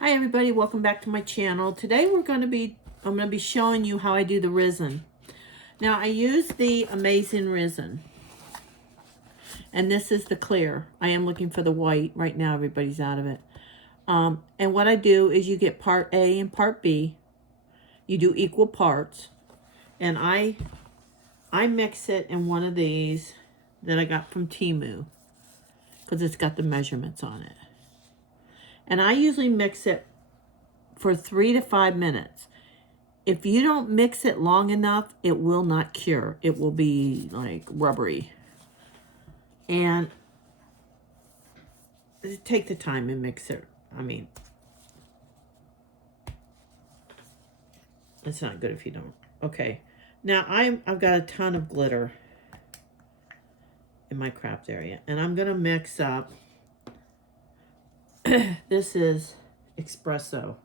Hi everybody, welcome back to my channel. Today I'm going to be showing you how I do the resin. Now I use the Amazing Resin. And this is the clear. I am looking for the white. Right now everybody's out of it. And what I do is you get part A and part B. You do equal parts. And I mix it in one of these that I got from Temu. Because it's got the measurements on it. And I usually mix it for 3 to 5 minutes. If you don't mix it long enough, it will not cure. It will be like rubbery. And take the time and mix it. I mean, it's not good if you don't. Okay. Now I've got a ton of glitter in my craft area. And I'm going to mix up. This is espresso.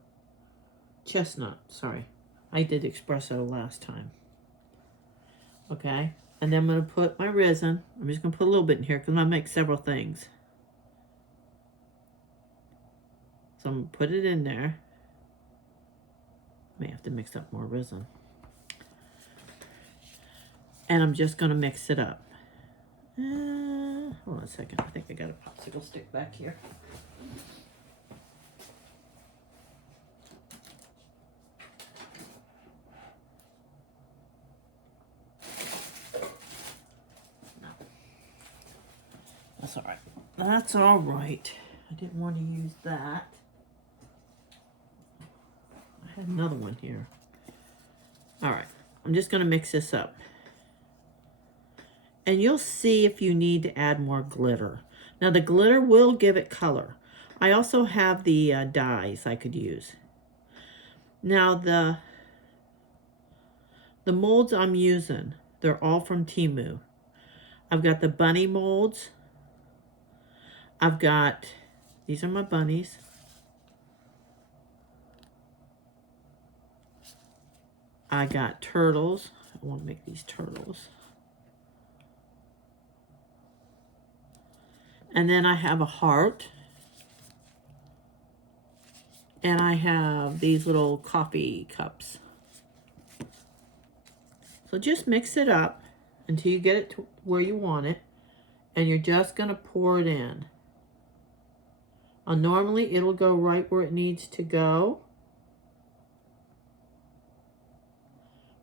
Chestnut, sorry. I did espresso last time. Okay. And then I'm going to put my resin. I'm just going to put a little bit in here because I'm going to make several things. So I'm going to put it in there. May have to mix up more resin. And I'm just going to mix it up. Hold on a second. I think I got a popsicle stick back here. No. That's all right. That's all right. I didn't want to use that. I had another one here. All right. I'm just going to mix this up. And you'll see if you need to add more glitter. Now the glitter will give it color. I also have the dyes I could use. Now the molds I'm using, they're all from Temu. I've got the bunny molds. I've got, these are my bunnies. I got turtles. I want to make these turtles. And then I have a heart. And I have these little coffee cups. So just mix it up until you get it to where you want it. And you're just going to pour it in. Normally it'll go right where it needs to go.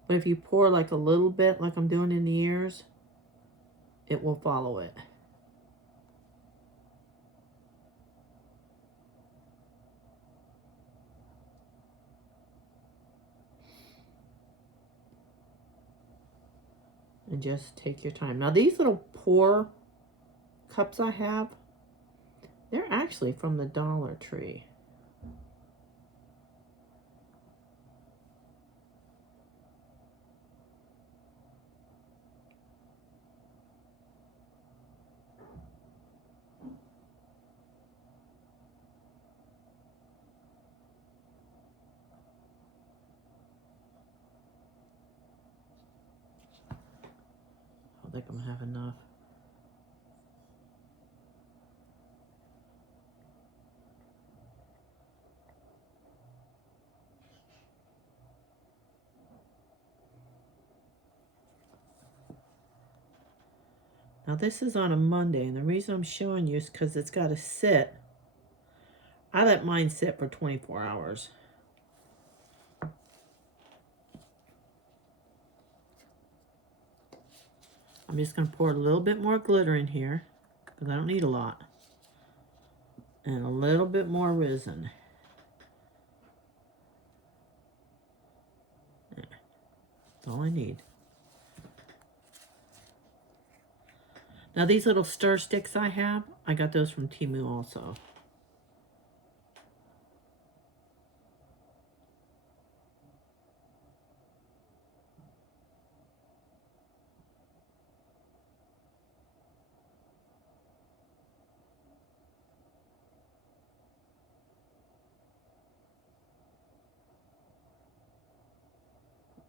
But if you pour like a little bit, like I'm doing in the ears, it will follow it. And just take your time. Now these little pour cups I have, they're actually from the Dollar Tree. I think I'm gonna have enough. Now this is on a Monday, and the reason I'm showing you is because it's got to sit. I let mine sit for 24 hours. I'm just going to pour a little bit more glitter in here, because I don't need a lot. And a little bit more resin. There. That's all I need. Now these little stir sticks I have, I got those from Temu also.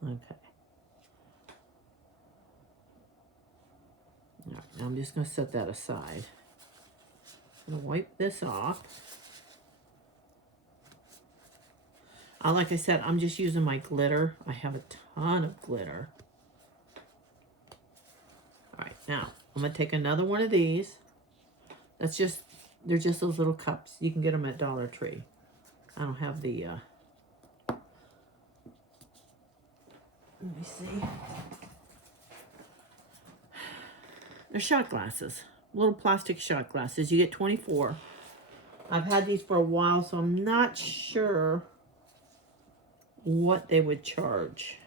Okay. All right, now I'm just going to set that aside. I'm going to wipe this off. Like I said, I'm just using my glitter. I have a ton of glitter. All right, now I'm going to take another one of these. They're just those little cups. You can get them at Dollar Tree. I don't have the, let me see. They're shot glasses. Little plastic shot glasses. You get 24. I've had these for a while, so I'm not sure what they would charge.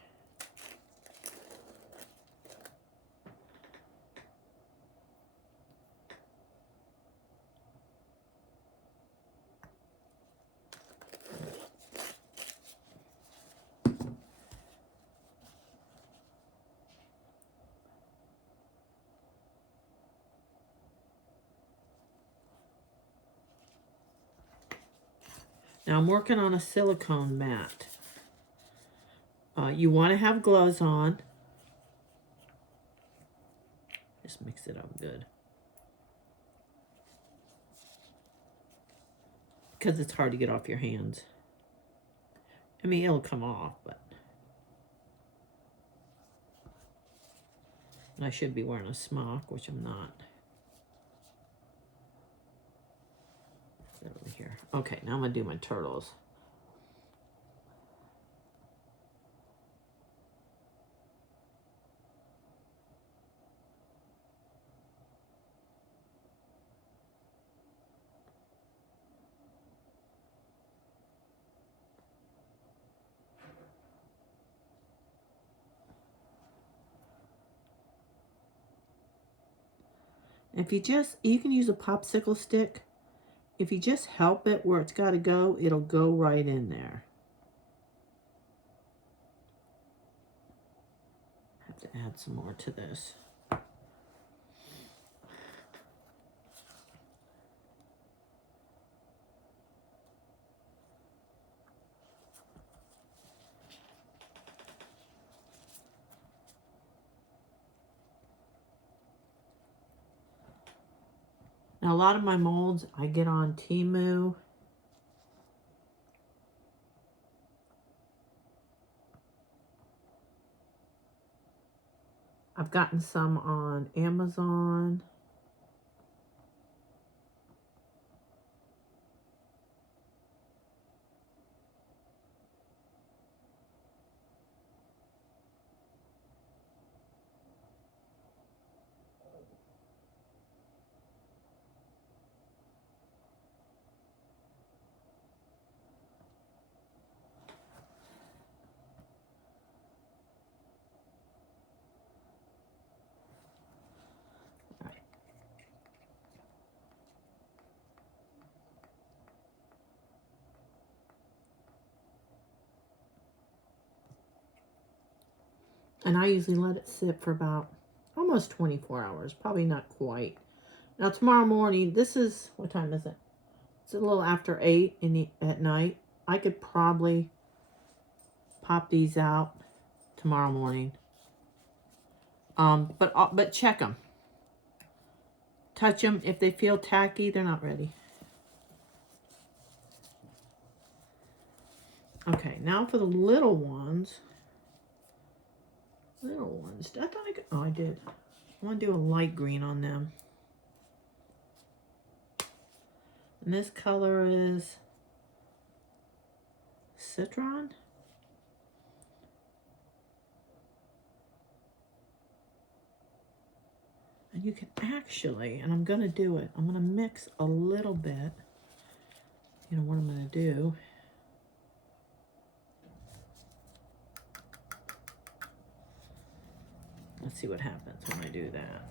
Now I'm working on a silicone mat. You want to have gloves on. Just mix it up good. Because it's hard to get off your hands. I mean, it'll come off, but... I should be wearing a smock, which I'm not. Over here. Okay, now I'm going to do my turtles. If you can use a popsicle stick. If you just help it where it's got to go, it'll go right in there. I have to add some more to this. Now, a lot of my molds I get on Temu. I've gotten some on Amazon. And I usually let it sit for about almost 24 hours. Probably not quite. Now tomorrow morning, what time is it? It's a little after 8 at night. I could probably pop these out tomorrow morning. But check them. Touch them. If they feel tacky, they're not ready. Okay, now for the little ones. I thought I could, I did. I want to do a light green on them. And this color is Citron. And you can actually, and I'm going to do it, I'm going to mix a little bit. You know what I'm going to do. Let's see what happens when I do that.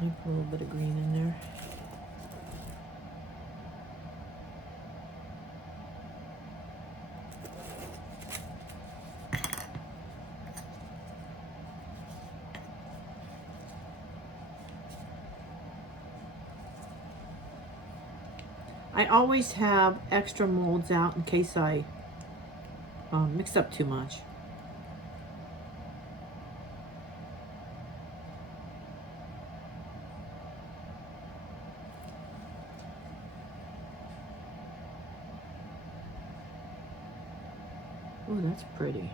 I put a little bit of green in there. I always have extra molds out in case I Mixed up too much. Oh, that's pretty.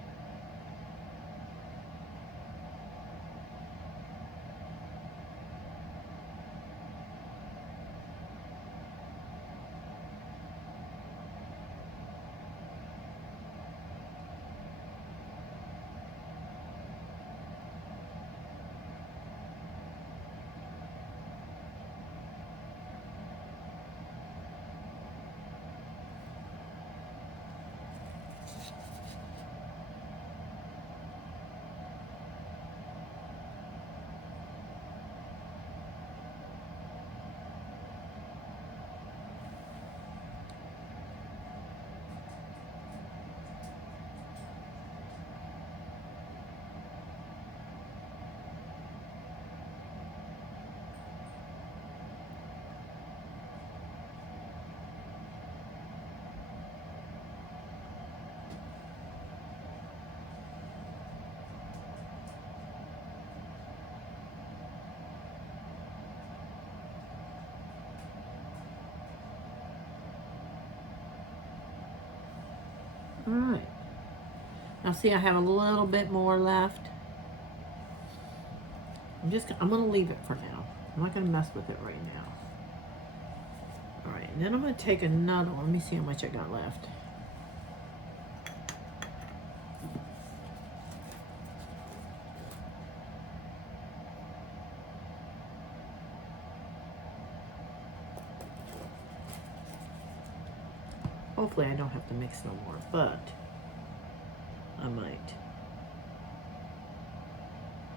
All right. Now see, I have a little bit more left. I'm gonna leave it for now. I'm not gonna mess with it right now. All right, and then I'm gonna take another one. Let me see how much I got left. Hopefully I don't have to mix no more, but I might.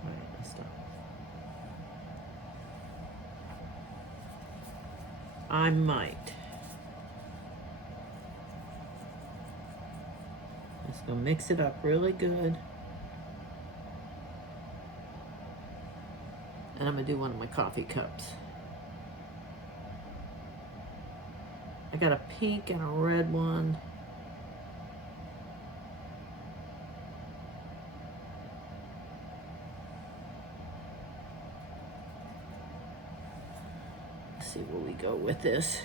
All right, let's stop. I might. Just gonna mix it up really good. And I'm gonna do one of my coffee cups. I got a pink and a red one. Let's see where we go with this.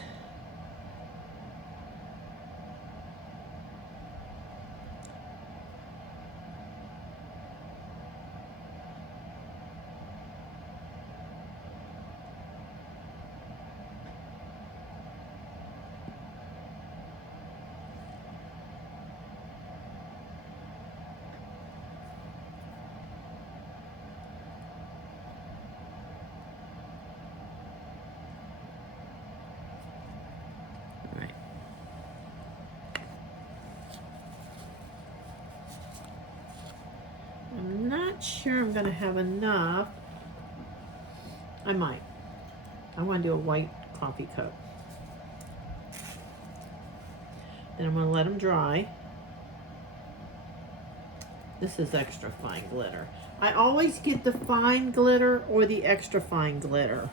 I'm not sure I'm gonna have enough. I might. I want to do a white coffee cup. Then I'm gonna let them dry. This is extra fine glitter. I always get the fine glitter or the extra fine glitter.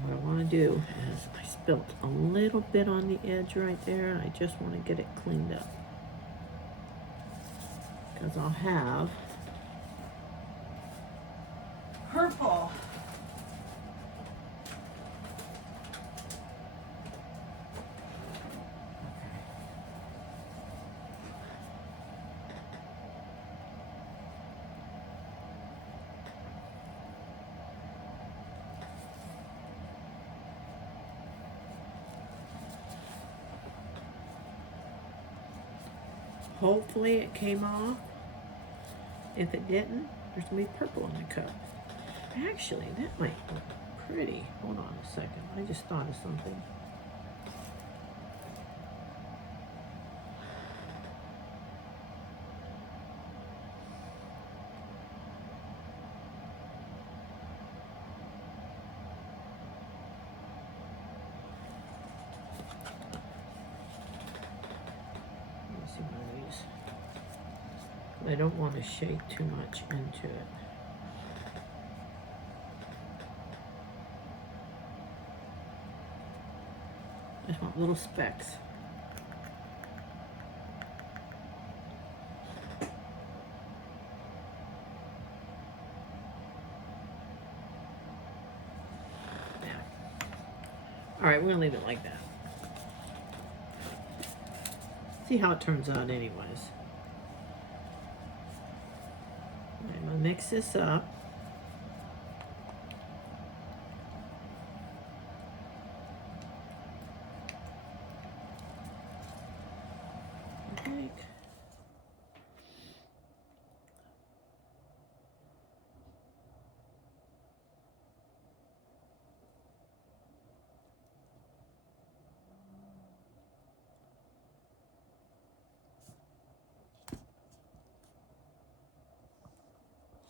What I want to do is I spilled a little bit on the edge right there, and I just want to get it cleaned up. Because I'll have purple. Hopefully it came off. If it didn't, there's gonna be purple in the cup. Actually, that might look pretty. Hold on a second. I just thought of something. I don't want to shake too much into it. I just want little specks. All right, we're gonna leave it like that. See how it turns out anyways. I'm gonna mix this up. Okay.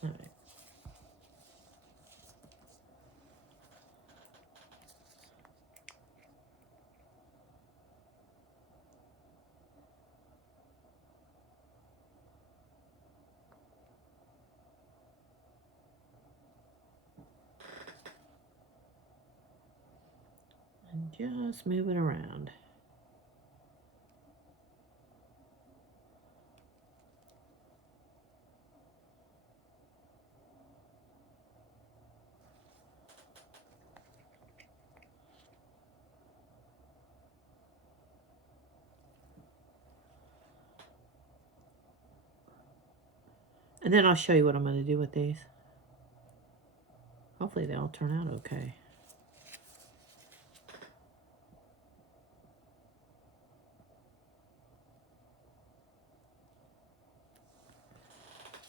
All right. And just move it around. And then I'll show you what I'm going to do with these. Hopefully they all turn out okay.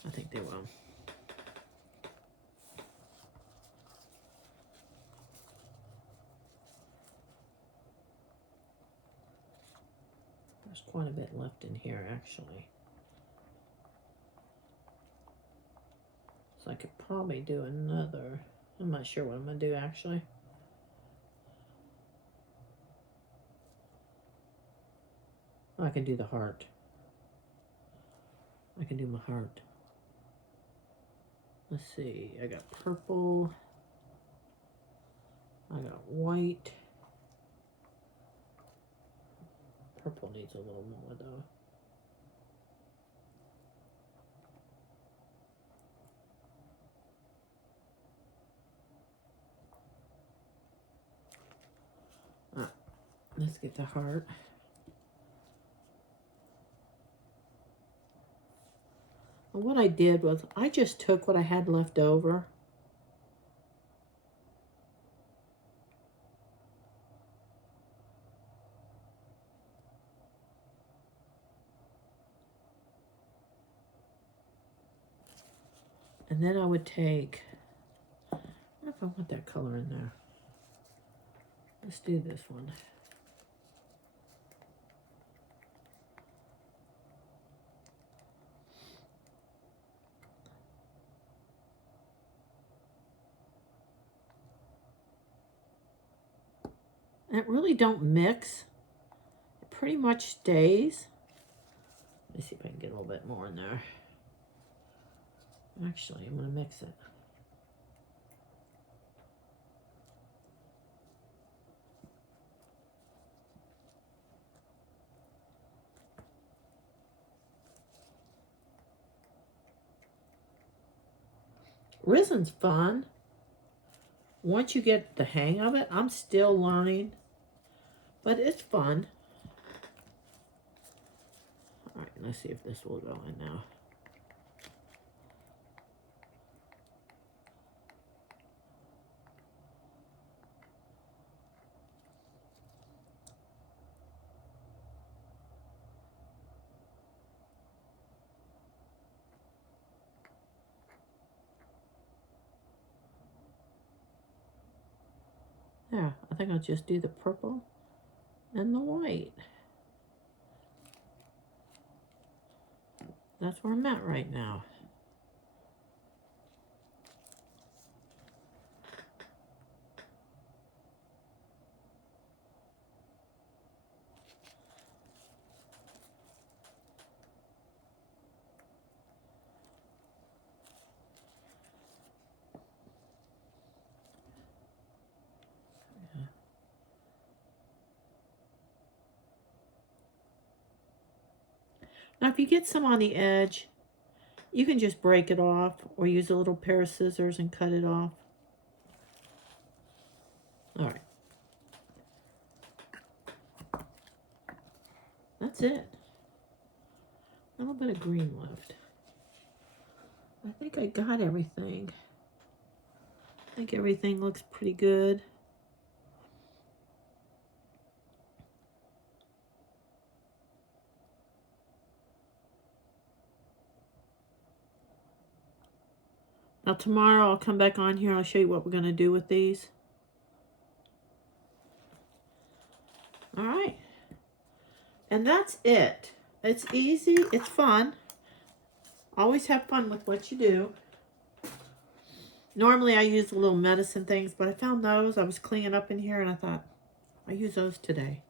I think they will. There's quite a bit left in here actually. So I could probably do another. I'm not sure what I'm going to do actually. Oh, I can do the heart. I can do my heart. Let's see. I got purple. I got white. Purple needs a little more though. Alright, let's get the heart. And what I did was I just took what I had left over. And then I would take, I don't know if I want that color in there. Let's do this one. And it really don't mix. It pretty much stays. Let me see if I can get a little bit more in there. Actually, I'm going to mix it. Resin's fun. Once you get the hang of it, I'm still learning, but it's fun. All right, let's see if this will go in now. There, I think I'll just do the purple and the white. That's where I'm at right now. Now, if you get some on the edge, you can just break it off or use a little pair of scissors and cut it off. All right. That's it. A little bit of green left. I think I got everything. I think everything looks pretty good. Now tomorrow I'll come back on here. I'll show you what we're going to do with these. All right. And that's it. It's easy. It's fun. Always have fun with what you do. Normally I use the little medicine things, but I found those. I was cleaning up in here and I thought, I'll use those today.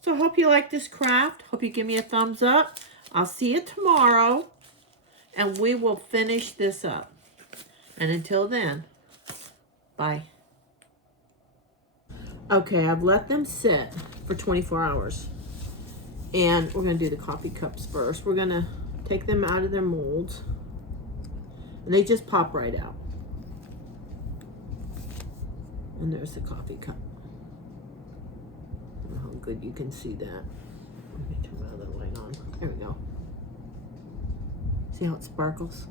So I hope you like this craft. Hope you give me a thumbs up. I'll see you tomorrow and we will finish this up. And until then, bye. Okay, I've let them sit for 24 hours. And we're going to do the coffee cups first. We're going to take them out of their molds. And they just pop right out. And there's the coffee cup. I don't know how good you can see that. Let me turn my other light on. There we go. See how it sparkles?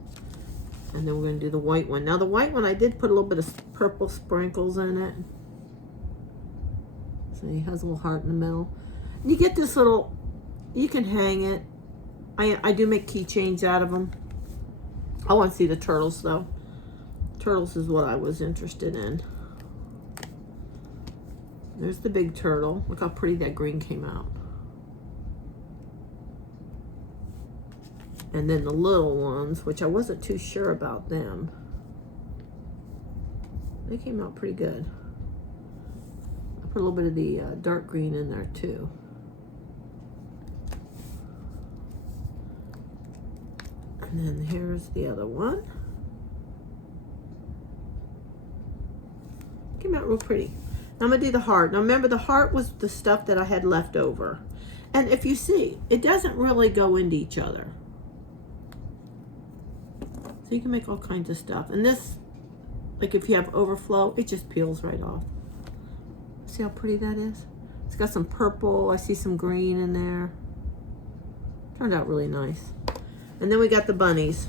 And then we're going to do the white one. Now the white one, I did put a little bit of purple sprinkles in it. See, it has a little heart in the middle. And you get this little, you can hang it. I do make keychains out of them. I want to see the turtles though. Turtles is what I was interested in. There's the big turtle. Look how pretty that green came out. And then the little ones, which I wasn't too sure about them. They came out pretty good. I put a little bit of the dark green in there too. And then here's the other one. Came out real pretty. Now I'm gonna do the heart. Now remember, the heart was the stuff that I had left over. And if you see, it doesn't really go into each other. So you can make all kinds of stuff. And this, like if you have overflow, it just peels right off. See how pretty that is? It's got some purple. I see some green in there. Turned out really nice. And then we got the bunnies.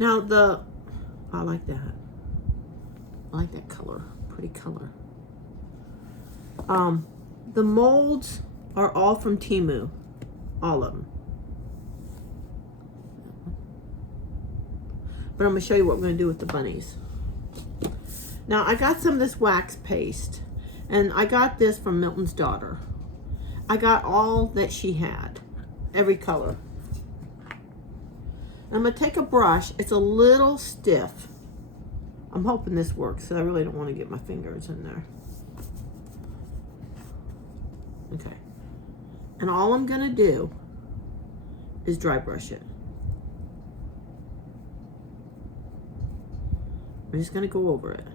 Now I like that. I like that color. Pretty color. The molds are all from Temu. All of them. But I'm going to show you what we're going to do with the bunnies. Now, I got some of this wax paste. And I got this from Milton's daughter. I got all that she had. Every color. I'm going to take a brush. It's a little stiff. I'm hoping this works, so I really don't want to get my fingers in there. Okay. And all I'm going to do is dry brush it. I'm just going to go over it.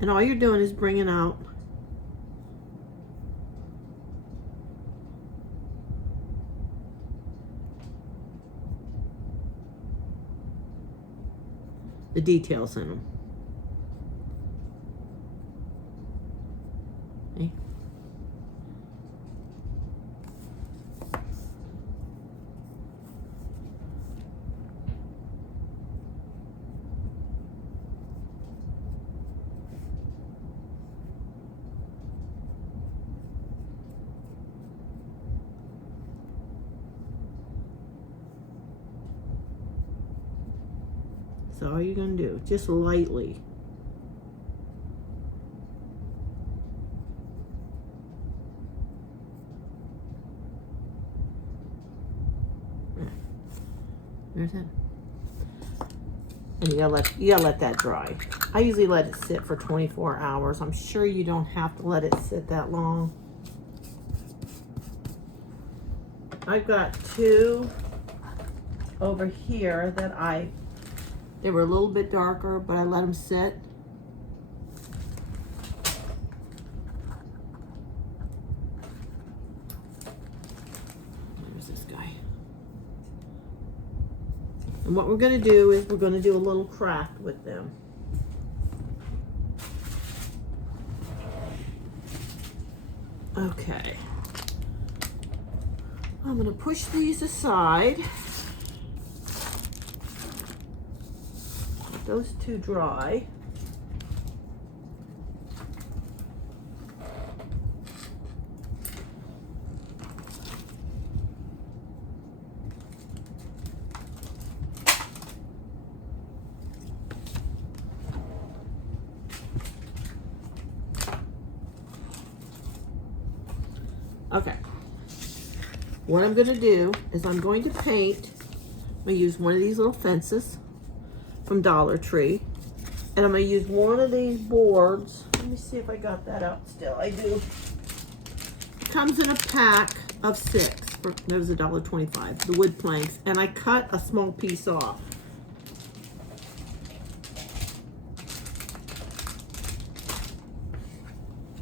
And all you're doing is bringing out the details in them. Okay. So all you're going to do, just lightly. There's it. And you gotta let that dry. I usually let it sit for 24 hours. I'm sure you don't have to let it sit that long. I've got two over here that they were a little bit darker, but I let them sit. There's this guy. And what we're going to do is we're going to do a little craft with them. Okay. I'm going to push these aside. Let those two dry. Okay. What I'm going to do is I'm going to paint. I'm going to use one of these little fences from Dollar Tree. And I'm going to use one of these boards. Let me see if I got that out still. I do. It comes in a pack of 6. That was $1.25. The wood planks. And I cut a small piece off.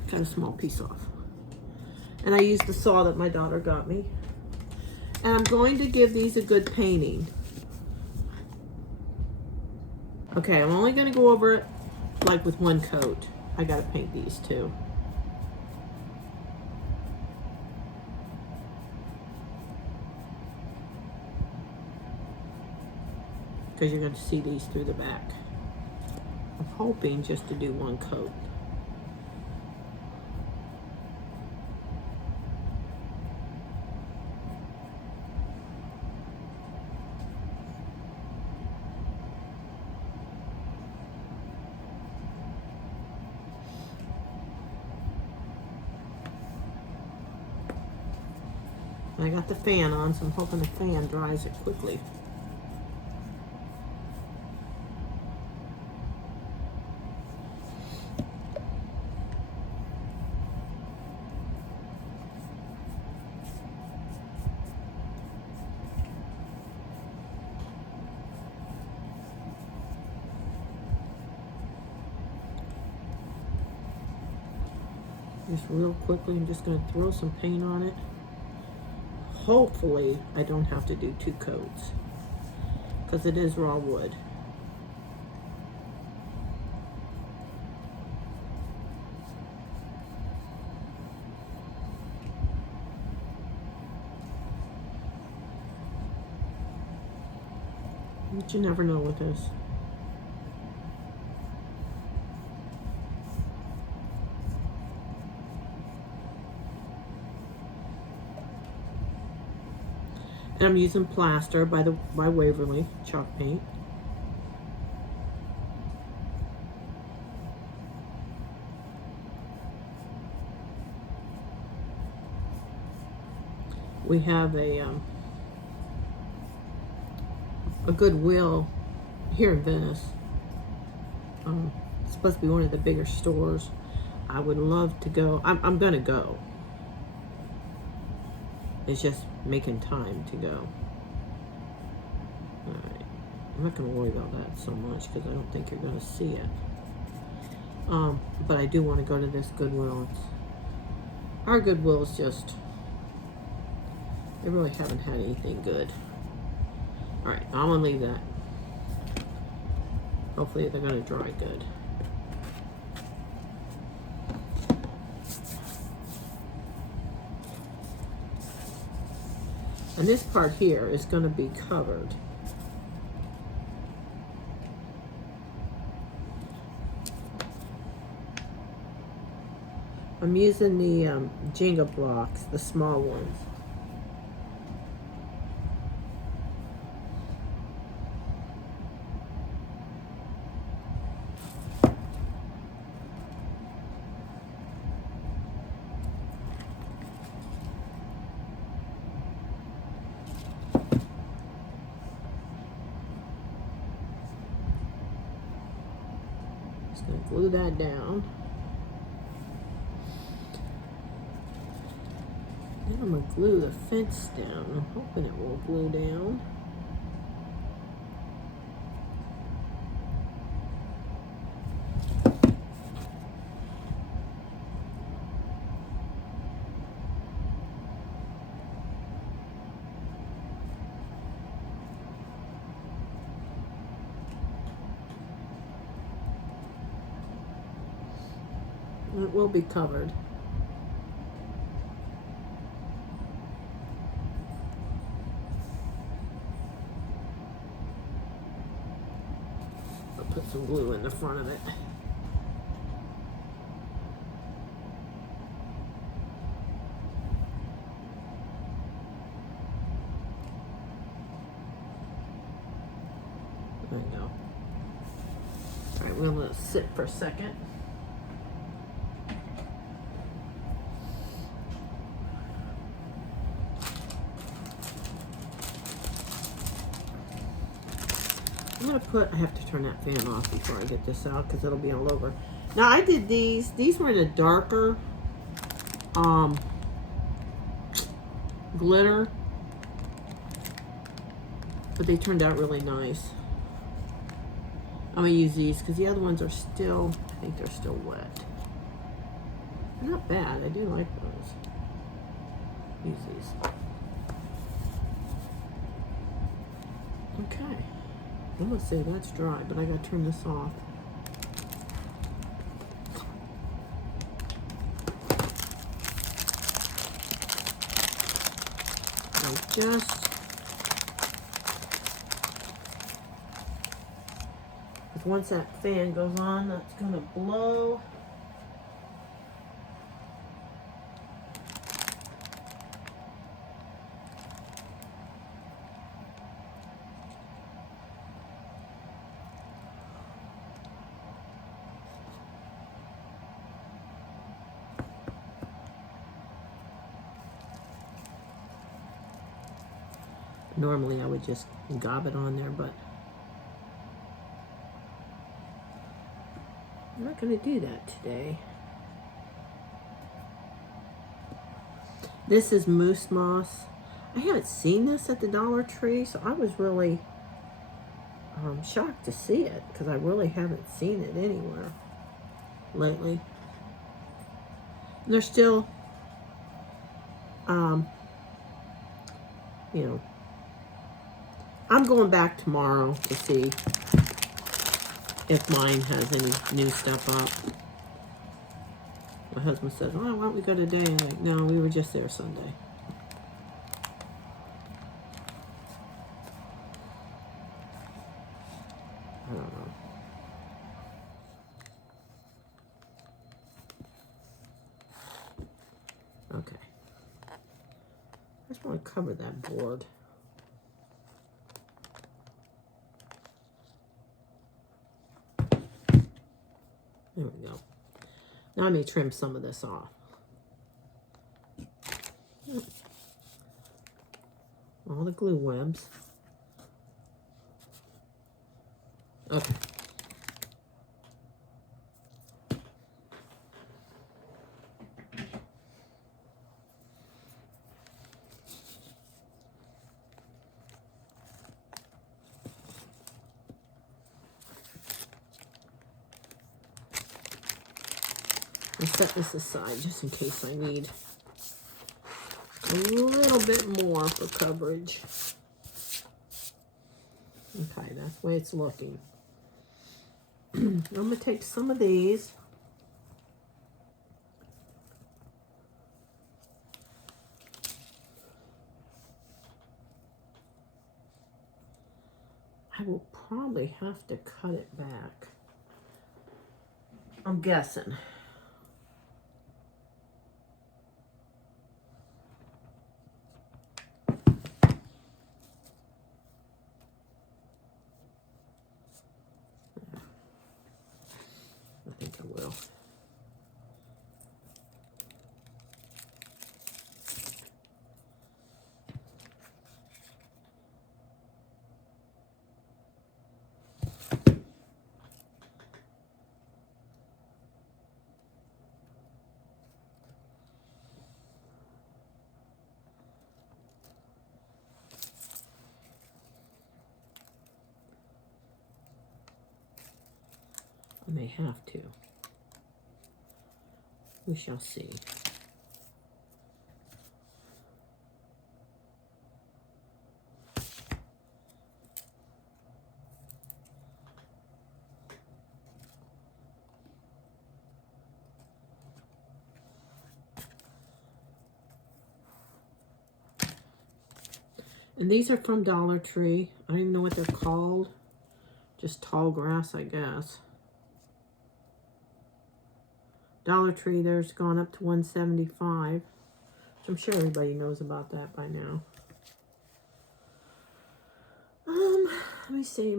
Cut a small piece off. And I used the saw that my daughter got me. And I'm going to give these a good painting. Okay, I'm only going to go over it like with one coat. I got to paint these too. Because you're going to see these through the back. I'm hoping just to do one coat. I got the fan on, so I'm hoping the fan dries it quickly. Just real quickly, I'm just going to throw some paint on it. Hopefully, I don't have to do 2 coats because it is raw wood. But you never know with this. And I'm using plaster by Waverly chalk paint. We have a Goodwill here in Venice. It's supposed to be one of the bigger stores. I would love to go. I'm gonna go. It's just making time to go. Alright. I'm not going to worry about that so much because I don't think you're going to see it. But I do want to go to this Goodwill. Our Goodwill is just... They really haven't had anything good. Alright, I'm going to leave that. Hopefully they're going to dry good. And this part here is going to be covered. I'm using the Jenga blocks, the small ones. Just going to glue that down. Then I'm going to glue the fence down. I'm hoping it will glue down. it will be covered. I'll put some glue in the front of it. There you go. All right, we're gonna let it sit for a second. I'm gonna put, I have to turn that fan off before I get this out because it'll be all over. Now I did these were in a darker glitter, but they turned out really nice. I'm gonna use these because the other ones are still, I think they're still wet. They're not bad, I do like those. Use these. Okay. I'm gonna say that's dry, but I gotta turn this off. Because once that fan goes on, that's gonna blow. Normally I would just gob it on there, but I'm not going to do that today. This is moose moss. I haven't seen this at the Dollar Tree, so I was really shocked to see it because I really haven't seen it anywhere lately. And they're still, you know, I'm going back tomorrow to see if mine has any new stuff up. My husband says, "Oh, why don't we go today?" I'm like, "No, we were just there Sunday." I don't know. Okay. I just want to cover that board. There we go. Now I may trim some of this off. All the glue webs. Okay. I'll set this aside just in case I need a little bit more for coverage. Okay, that's the way it's looking. I'm going to take some of these. I will probably have to cut it back. I'm guessing. I think I will. I may have to. We shall see. And these are from Dollar Tree. I don't even know what they're called. Just tall grass, I guess. Dollar Tree, there's gone up to $1.75. I'm sure everybody knows about that by now. Let me see.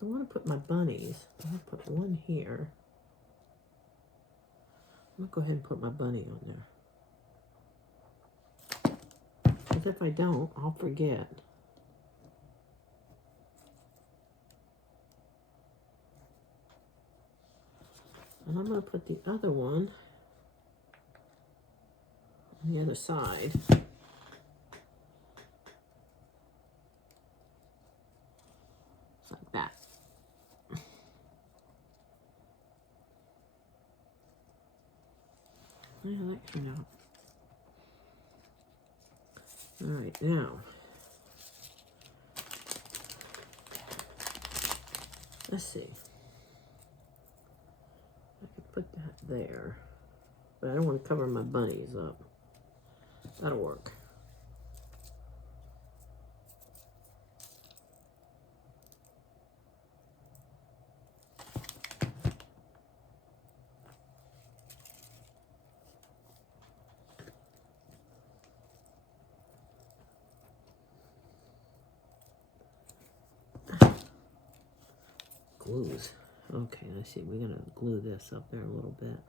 I want to put my bunnies. I'm going to put one here. I'm going to go ahead and put my bunny on there. Because if I don't, I'll forget. And I'm going to put the other one on the other side. Like that. Yeah, that came out. All right, now let's see. I could put that there, but I don't want to cover my bunnies up. That'll work. Glues. Okay, let's see. We're gonna glue this up there a little bit.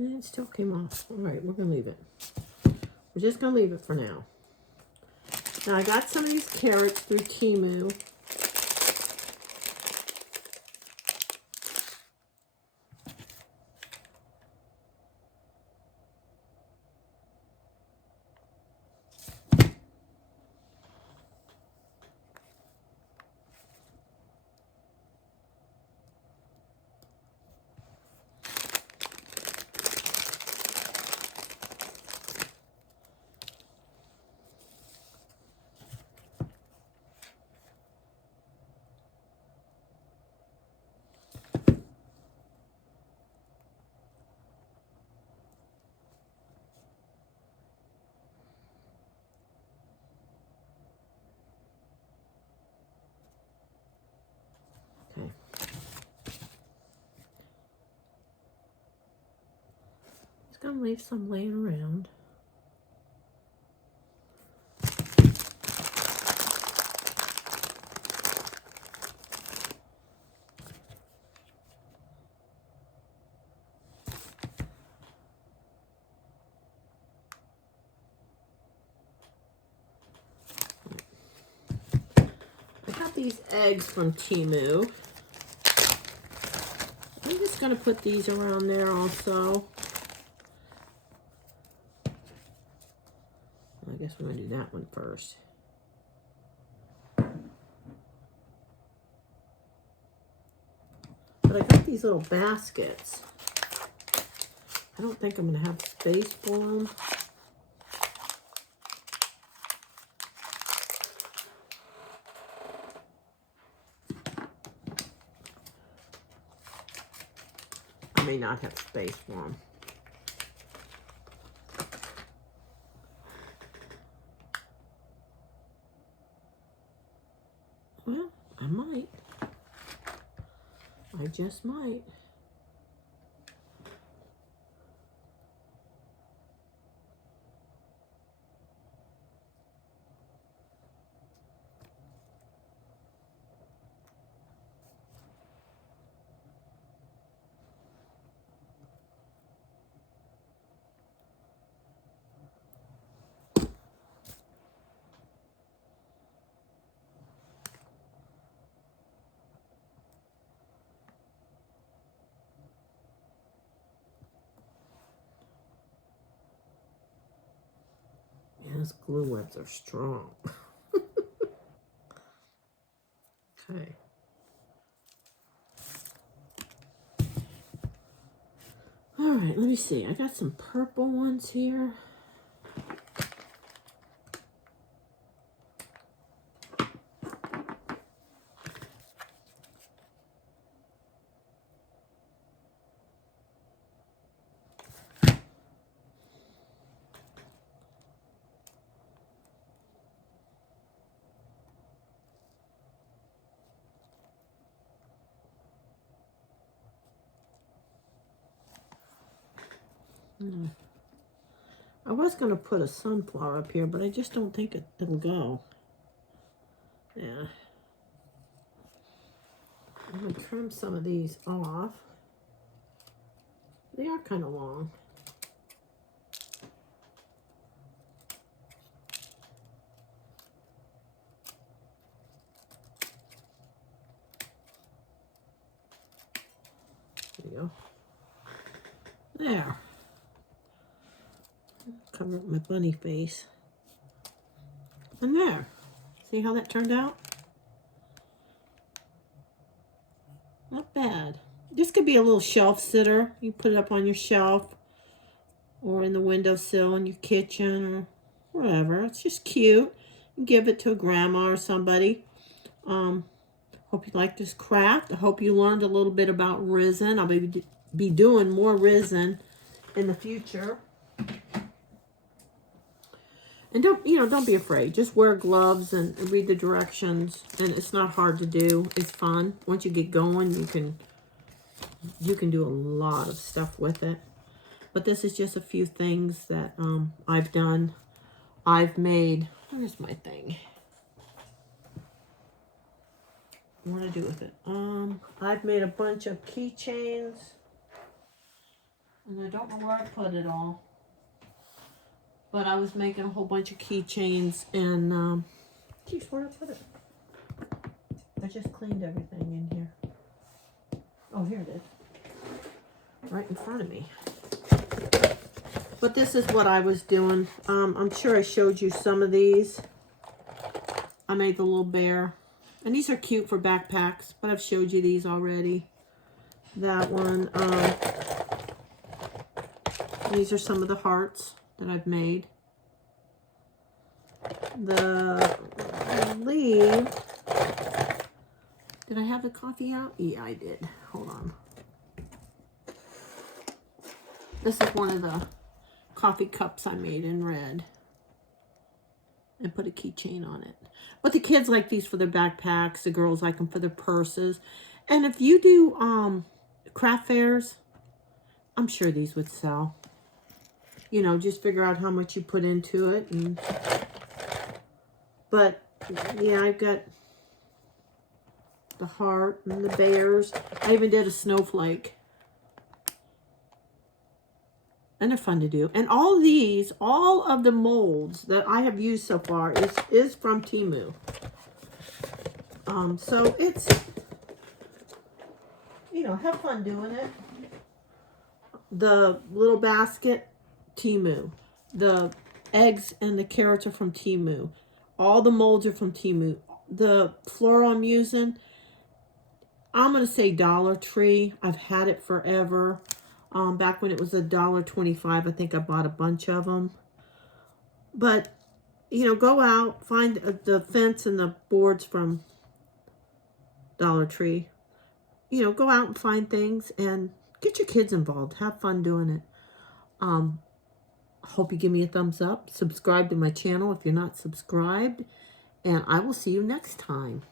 And it still came off. All right, we're gonna leave it. We're just gonna leave it for now. Now I got some of these carrots through Temu. Okay. Just gonna leave some laying around. I got these eggs from Temu. I'm just going to put these around there also. I guess we're going to do that one first. But I got these little baskets. I don't think I'm going to have space for them. I may not have space for them. Well, I might. I just might. Those glue webs are strong. Okay. All right, let me see. I got some purple ones here. I was going to put a sunflower up here, but I just don't think it'll go. Yeah. I'm going to trim some of these off. They are kind of long. There you go. There. Cover up my bunny face. And there. See how that turned out? Not bad. This could be a little shelf sitter. You put it up on your shelf or in the windowsill in your kitchen or whatever. It's just cute. You give it to a grandma or somebody. Hope you like this craft. I hope you learned a little bit about resin. I'll be doing more resin in the future. And don't be afraid. Just wear gloves and read the directions. And it's not hard to do. It's fun. Once you get going, you can do a lot of stuff with it. But this is just a few things that I've done. I've made. Where's my thing? What do I do with it? I've made a bunch of keychains. And I don't know where I put it all. But I was making a whole bunch of keychains and, geez, where did I put it? I just cleaned everything in here. Oh, here it is. Right in front of me. But this is what I was doing. I'm sure I showed you some of these. I made the little bear. And these are cute for backpacks, but I've showed you these already. That one. These are some of the hearts that I've made. I believe, did I have the coffee out? Yeah, I did. Hold on. This is one of the coffee cups I made in red. And put a keychain on it. But the kids like these for their backpacks. The girls like them for their purses. And if you do craft fairs, I'm sure these would sell. You know, just figure out how much you put into it. But, yeah, I've got the heart and the bears. I even did a snowflake. And they're fun to do. And all of the molds that I have used so far is from Temu. So it's, have fun doing it. The little basket, Temu. The eggs and the carrots are from Temu. All the molds are from Temu. The floral I'm using, I'm going to say Dollar Tree. I've had it forever. Back when it was $1.25, I think I bought a bunch of them. But, go out, find the fence and the boards from Dollar Tree. Go out and find things and get your kids involved. Have fun doing it. Hope you give me a thumbs up. Subscribe to my channel if you're not subscribed. And I will see you next time.